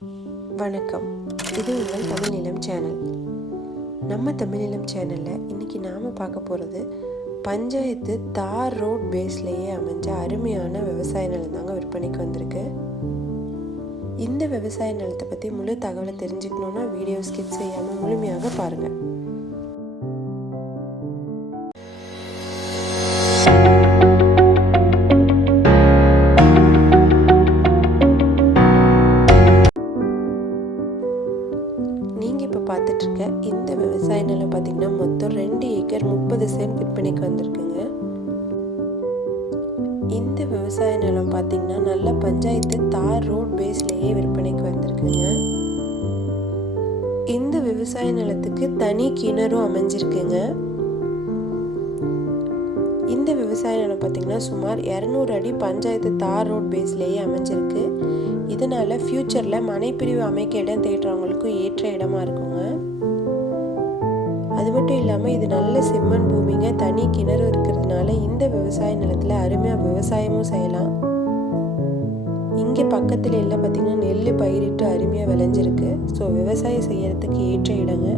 வணக்கம். இது உங்கள் தமிழ் நிலம் சேனல். நம்ம தமிழ் நிலம் சேனலில் இன்றைக்கி நாம் பார்க்க போகிறது பஞ்சாயத்து தார் ரோட் பேஸ்லேயே அமைஞ்ச அருமையான விவசாய நிலம் தாங்க விற்பனைக்கு வந்திருக்கு. இந்த விவசாய நிலத்தை பற்றி முழு தகவலை தெரிஞ்சுக்கணுன்னா வீடியோ ஸ்கிப் செய்யாமல் முழுமையாக பாருங்கள். நீங்கள் இப்போ பார்த்துட்ருக்க இந்த விவசாய நிலம் பார்த்திங்கன்னா மொத்தம் 2 ஏக்கர் 30 சென்ட் விற்பனைக்கு வந்திருக்குங்க. இந்த விவசாய நிலம் பார்த்திங்கன்னா நல்ல பஞ்சாயத்து தார் ரோட் பேஸ்லேயே விற்பனைக்கு வந்திருக்குங்க. இந்த விவசாய நிலத்துக்கு தனி கிணறும் அமைஞ்சிருக்குங்க. இந்த விவசாய நிலம் பார்த்திங்கன்னா சுமார் 200 அடி பஞ்சாயத்து தார் ரோட் பேஸ்லேயே அமைஞ்சிருக்கு. இதனால் ஃப்யூச்சரில் மனைப்பிரிவு அமைக்க இடம் தேடுறவங்களுக்கும் ஏற்ற இடமா இருக்குங்க. அது மட்டும் இல்லாமல் இது நல்ல செம்மண் பூமிங்க, தனி கிணறு இருக்கிறதுனால இந்த விவசாய நிலத்தில் அருமையாக விவசாயமும் செய்யலாம். இங்கே பக்கத்தில் எல்லாம் பார்த்திங்கன்னா நெல் பயிரிட்டு அருமையாக விளைஞ்சிருக்கு. ஸோ விவசாயம் செய்யறதுக்கு ஏற்ற இடங்க.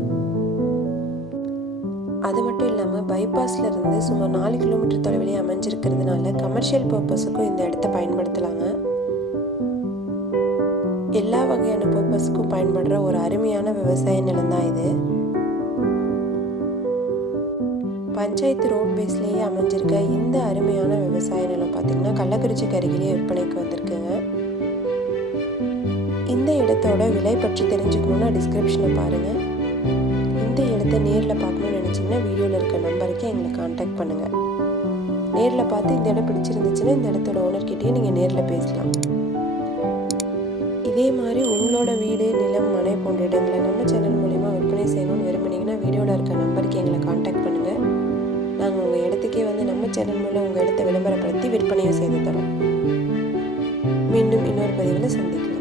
அது மட்டும் இல்லாமல் பைபாஸில் இருந்து சுமார் 4 கிலோமீட்டர் தொலைவிலே அமைஞ்சிருக்கிறதுனால கமர்ஷியல் பர்பஸுக்கும் இந்த இடத்த பயன்படுத்தலாங்க. எல்லா வகையான பர்பஸ்க்கும் பயன்படுற ஒரு அருமையான விவசாய நிலம் தான் இது. பஞ்சாயத்து ரோட் பேஸ்லேயே அமைஞ்சிருக்க இந்த அருமையான விவசாய நிலம் பார்த்திங்கன்னா கள்ளக்குறிச்சிக்கு அருகிலேயே விற்பனைக்கு வந்திருக்குங்க. இந்த இடத்தோட விலை பற்றி தெரிஞ்சுக்கணுன்னா டிஸ்கிரிப்ஷனை பாருங்கள். இந்த இடத்த நேரில் பார்க்கணும்னு நினச்சிங்கன்னா வீடியோவில் இருக்க நம்பருக்கு எங்களை கான்டாக்ட் பண்ணுங்கள். நேரில் பார்த்து இந்த இடம் பிடிச்சிருந்துச்சுன்னா இந்த இடத்தோட ஓனர்கிட்டயே நீங்கள் நேரில் பேசலாம். இதே மாதிரி உங்களோட வீடு, நிலம், மனை போன்ற இடங்களை நம்ம சேனல் மூலிமா விற்பனை செய்யணும்னு விரும்புனீங்கன்னா வீடியோவில் இருக்க நம்பருக்கு எங்களை கான்டாக்ட் பண்ணுங்கள். நாங்கள் உங்கள் இடத்துக்கே வந்து நம்ம சேனல் மூலம் உங்கள் இடத்தை விளம்பரப்படுத்தி விற்பனையும் செய்து தரோம். மீண்டும் இன்னொரு பதிவில் சந்திக்கலாம்.